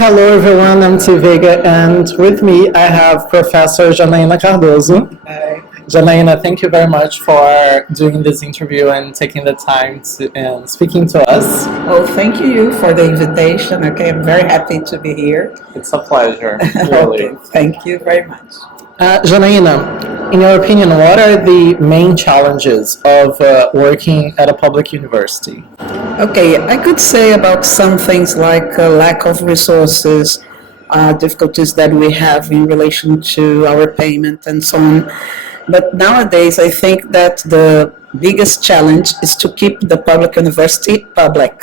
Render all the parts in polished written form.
Hello everyone, I'm T. Vega, and with me I have Professor Janaina Cardoso. Janaina, thank you very much for doing this interview and taking the time to and speaking to us. Oh, thank you for the invitation. Okay, I'm very happy to be here. It's a pleasure, Okay, thank you very much. Janaina, in your opinion, what are the main challenges of working at a public university? Okay, I could say about some things like lack of resources, difficulties that we have in relation to our payment and so on. But nowadays, I think that the biggest challenge is to keep the public university public.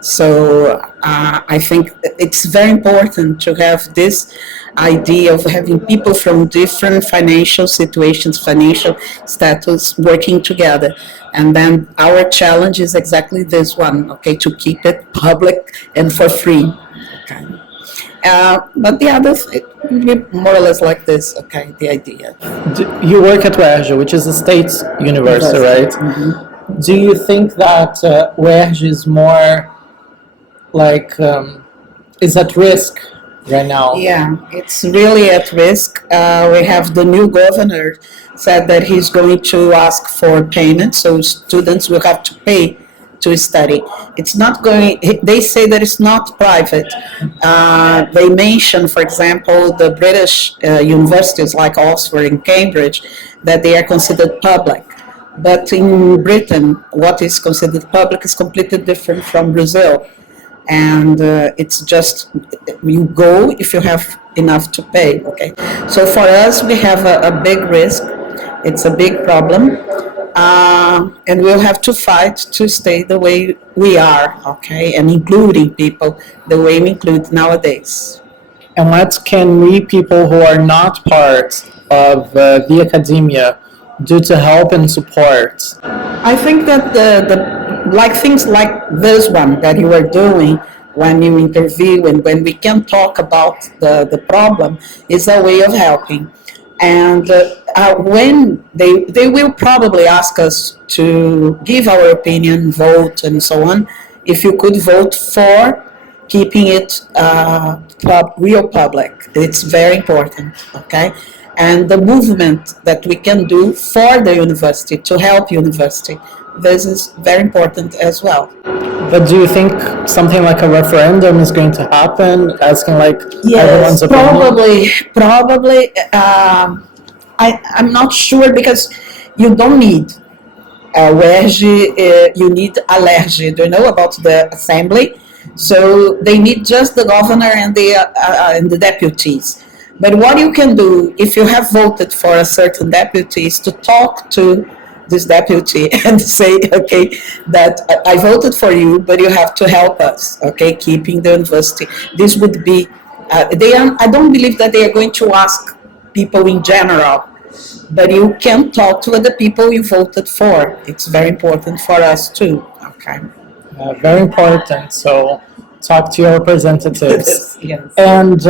So I think it's very important to have this idea of having people from different financial situations, financial status working together. And then our challenge is exactly this one, okay, to keep it public and for free. Okay. But the others, it will be more or less like this, okay, the idea. You work at UERJ, which is a state university, right? Mm-hmm. Do you think that UERJ is more like is at risk right now? Yeah, it's really at risk. We have the new governor said that he's going to ask for payment, so students will have to pay to study. It's not going, they say that it's not private. They mention, for example, the British universities like Oxford and Cambridge, that they are considered public. But in Britain, what is considered public is completely different from Brazil. And it's just, you go if you have enough to pay, okay? So for us, we have a big risk. It's a big problem. And we'll have to fight to stay the way we are, okay, and including people the way we include nowadays. And what can we, people who are not part of the academia, do to help and support? I think that the like things like this one that you are doing when you interview and when we can talk about the problem is a way of helping. And when they will probably ask us to give our opinion, vote, and so on, if you could vote for keeping it real public. It's very important, okay? And the movement that we can do for the university, to help university, this is very important as well. But do you think something like a referendum is going to happen, asking like Yes, everyone's opinion? probably. I'm not sure because you don't need UERJ, you need allergy. Do you know about the assembly? So they need just the governor and the deputies. But what you can do if you have voted for a certain deputy is to talk to this deputy and say, okay, that I voted for you, but you have to help us, okay, keeping the university. This would be, I don't believe that they are going to ask people in general, but you can talk to the people you voted for. It's very important for us too, okay. Very important. So talk to your representatives. Yes. And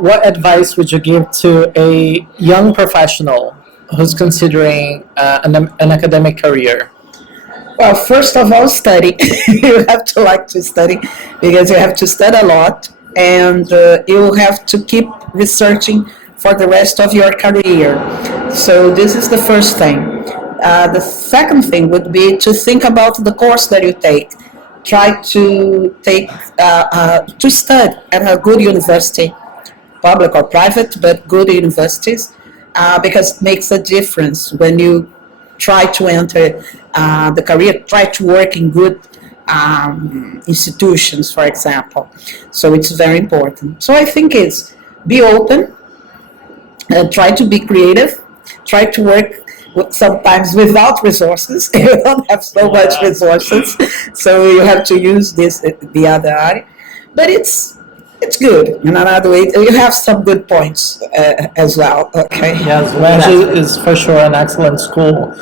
what advice would you give to a young professional who's considering an academic career? Well, first of all, study. You have to like to study because you have to study a lot and you have to keep researching for the rest of your career. So this is the first thing. The second thing would be to think about the course that you take. Try to to study at a good university, public or private, but good universities, because it makes a difference when you try to enter the career, try to work in good institutions, for example. So it's very important. So I think it's be open, try to be creative, try to work sometimes without resources. You don't have so much resources, so you have to use the other area. But it's good. In another way, you have some good points as well. Okay. Yes, UERJ is for sure an excellent school.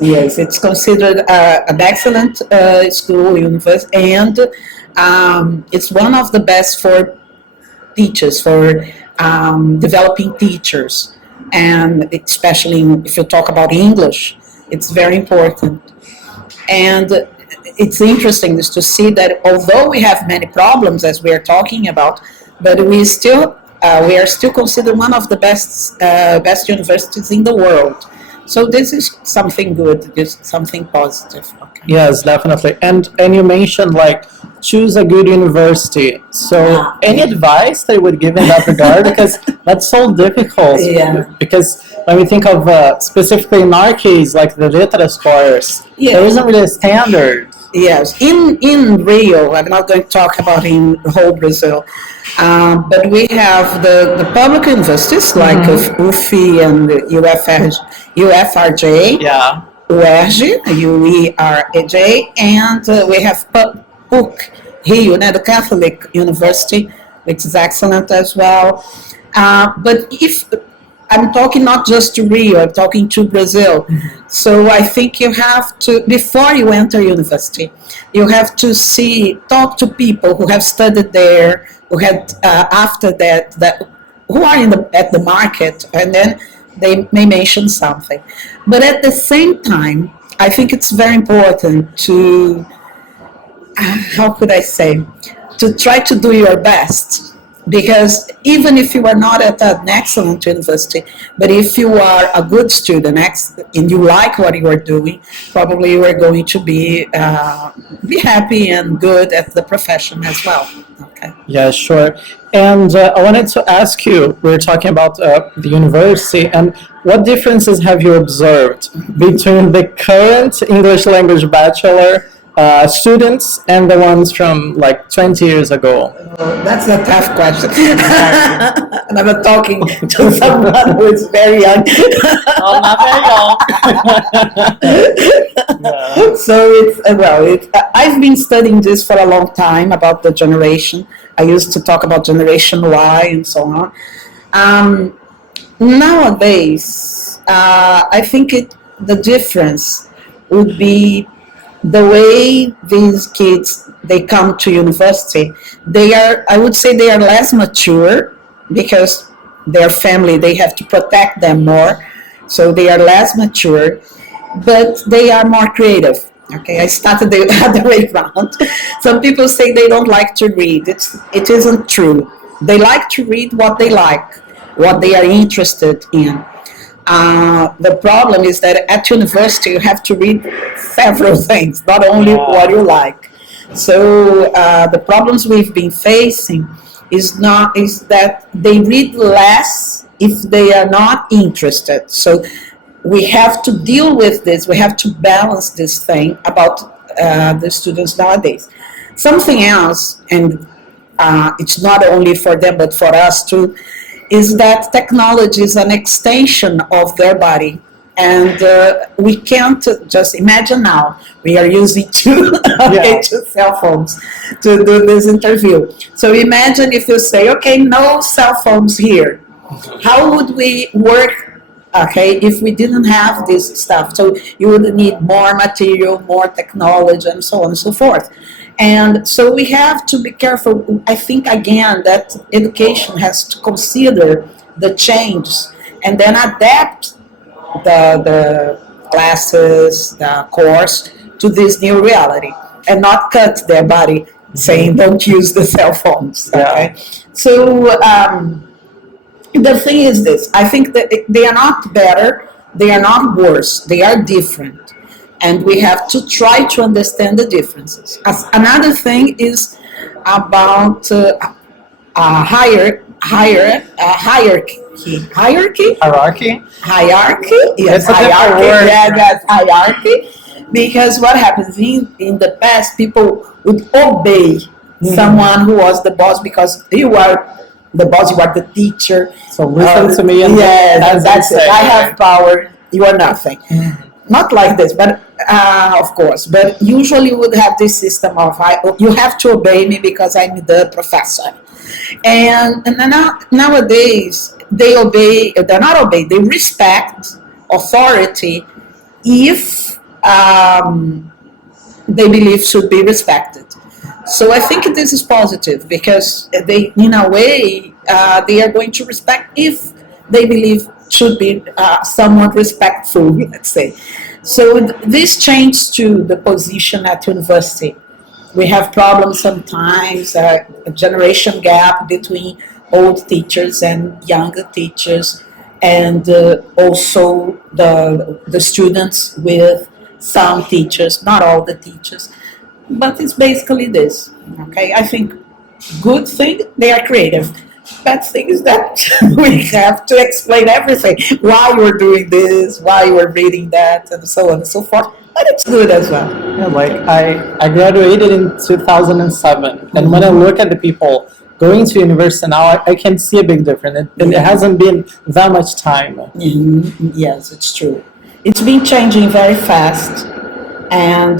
Yes, it's considered an excellent school, university, and it's one of the best for teachers, for developing teachers. And especially if you talk about English, it's very important. And it's interesting to see that although we have many problems, as we are talking about, but we are still considered one of the best universities in the world. So this is something good. This is something positive. Okay. Yes, definitely. And you mentioned like choose a good university. So any advice they would give in that regard? Because that's so difficult. Yeah. Because when we think of specifically in our case, like the letras course, there isn't really a standard. Yes, in Rio, I'm not going to talk about in whole Brazil, but we have the public universities like UFI and UFRJ, Yeah. UERJ, UERJ, and we have PUC, Rio, the Catholic University, which is excellent as well. But if I'm talking not just to Rio, I'm talking to Brazil. So I think you have to, before you enter university, you have to talk to people who have studied there, who had after that who are at the market, and then they may mention something. But at the same time, I think it's very important to, how could I say, to try to do your best. Because even if you are not at an excellent university, but if you are a good student and you like what you are doing, probably you are going to be happy and good at the profession as well. Okay. Yeah, sure. And I wanted to ask you, we were talking about the university, and what differences have you observed between the current English language bachelor students and the ones from like 20 years ago? Oh, that's a tough question. And I'm talking to someone who is very young. Oh, not very young. So I've been studying this for a long time about the generation. I used to talk about Generation Y and so on. Nowadays, I think the difference would be the way these kids they come to university. I would say they are less mature because their family, they have to protect them more, so they are less mature, but they are more creative. Okay, I started the other way around. Some people say they don't like to read. It isn't true. They like to read what they like, what they are interested in. The problem is that at university you have to read several things, not only what you like. So the problems we've been facing is that they read less if they are not interested. So we have to deal with this. We have to balance this thing about the students nowadays. Something else, and it's not only for them but for us too, is that technology is an extension of their body. And we can't just imagine now, we are using two cell phones to do this interview. So imagine if you say, okay, no cell phones here. How would we work, if we didn't have this stuff? So you would need more material, more technology, and so on and so forth. And so we have to be careful. I think, again, that education has to consider the changes and then adapt the classes, the course to this new reality and not cut their body saying don't use the cell phones. Okay? So the thing is this, I think that they are not better, they are not worse, they are different. And we have to try to understand the differences. Another thing is about hierarchy. Yes, hierarchy. Yeah, that's hierarchy. Because what happens in the past, people would obey someone who was the boss because you are the boss, you are the teacher. So listen to me. And that's it. I have power. You are nothing. Not like this, but of course. But usually would have this system of you have to obey me because I'm the professor. And nowadays they obey. They're not obey. They respect authority if they believe should be respected. So I think this is positive because they, in a way, they are going to respect if they believe should be somewhat respectful, let's say. So this change to the position at university We have problems sometimes, a generation gap between old teachers and younger teachers, and also the students with some teachers, not all the teachers. But it's basically this. Okay, I think good thing they are creative. Bad thing is that we have to explain everything. Why you're doing this, why you're reading that, and so on and so forth. But it's good as well. Yeah, like I graduated in 2007, and when I look at the people going to university now, I can see a big difference. And it hasn't been that much time. Yes, it's true. It's been changing very fast, and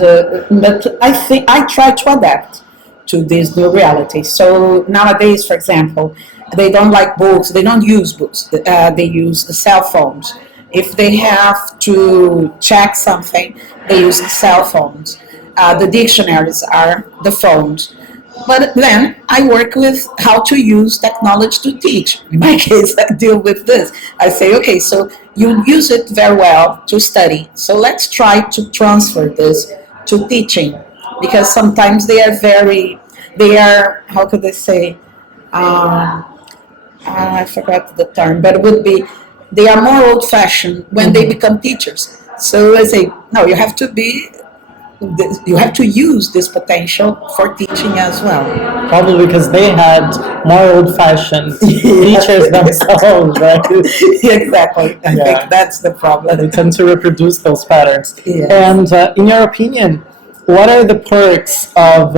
but I think I try to adapt to this new reality. So nowadays, for example, they don't like books. They don't use books. They use the cell phones. If they have to check something, they use the cell phones. The dictionaries are the phones. But then I work with how to use technology to teach. In my case, I deal with this. I say, okay, so you use it very well to study. So let's try to transfer this to teaching, because sometimes they are, how could I say, I forgot the term, but it would be, they are more old-fashioned when they become teachers. So I say, no, you have to use this potential for teaching as well. Probably because they had more old-fashioned teachers themselves, right? Exactly. I think that's the problem. They tend to reproduce those patterns. Yes. And in your opinion, what are the perks of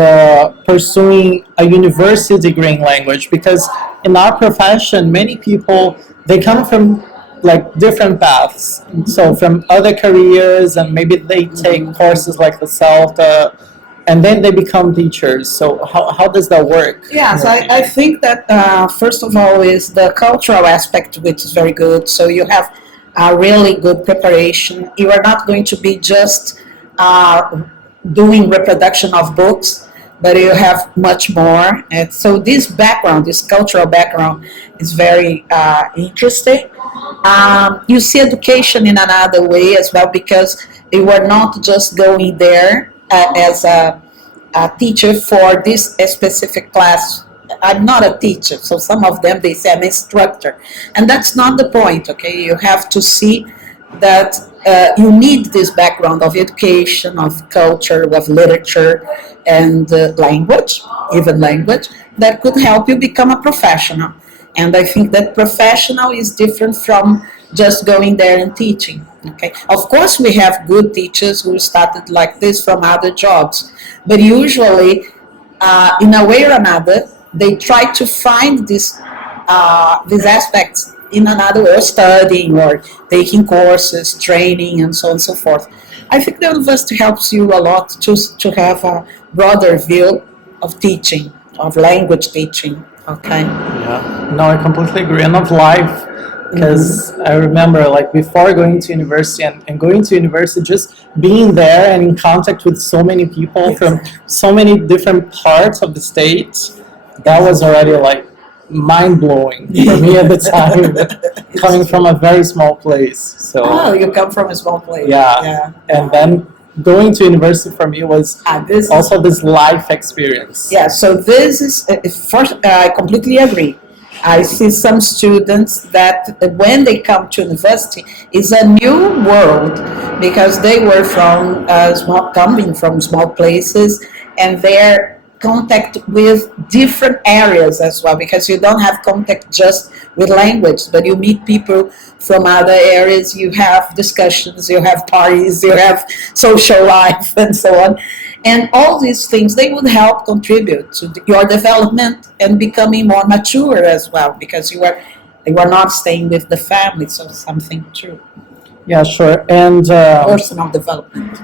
pursuing a university degree in language? Because in our profession, many people, they come from like different paths. So from other careers, and maybe they take courses like the self, and then they become teachers. So how does that work? Yeah, so I think that first of all is the cultural aspect, which is very good. So you have a really good preparation. You are not going to be just doing reproduction of books, but you have much more. And so this background, this cultural background, is very interesting. You see education in another way as well, because you are not just going there as a teacher for this specific class. I'm not a teacher, so some of them, they say I'm an instructor, and that's not the point. Okay, you have to see that you need this background of education, of culture, of literature, and language, even language, that could help you become a professional. And I think that professional is different from just going there and teaching. Okay, of course we have good teachers who started like this from other jobs, but usually, in a way or another, they try to find these aspects in another way, or studying or taking courses, training, and so on and so forth. I think the university helps you a lot to have a broader view of teaching, of language teaching. Okay. Yeah, no, I completely agree. And of life, because I remember like before going to university and going to university, just being there and in contact with so many people from so many different parts of the state, that was already like mind-blowing for me at the time, coming from a very small place. So Oh, you come from a small place. yeah. And then going to university for me was This also this life experience. Yeah, so this is, first, I completely agree. I see some students that when they come to university, it's a new world, because they were coming from small places, and their contact with different areas as well, because you don't have contact just with language, but you meet people from other areas, you have discussions, you have parties, you have social life, and so on. And all these things, they would help contribute to your development and becoming more mature as well, because you are not staying with the family, so something true. Yeah, sure. And Personal development.